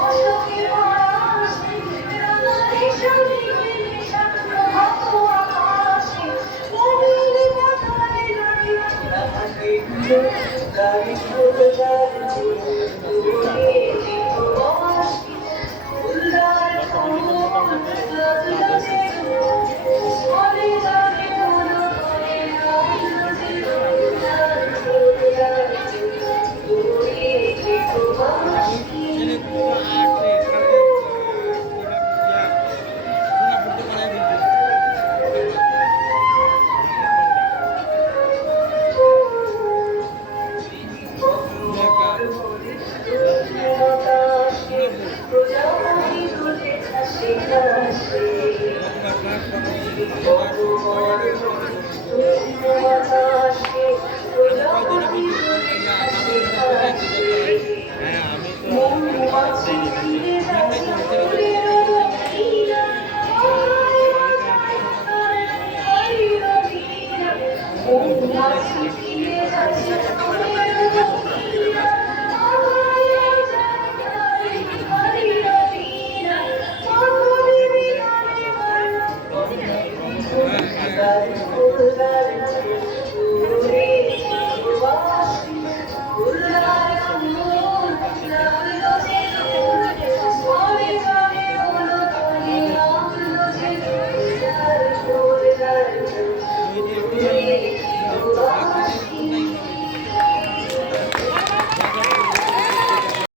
감사합니다.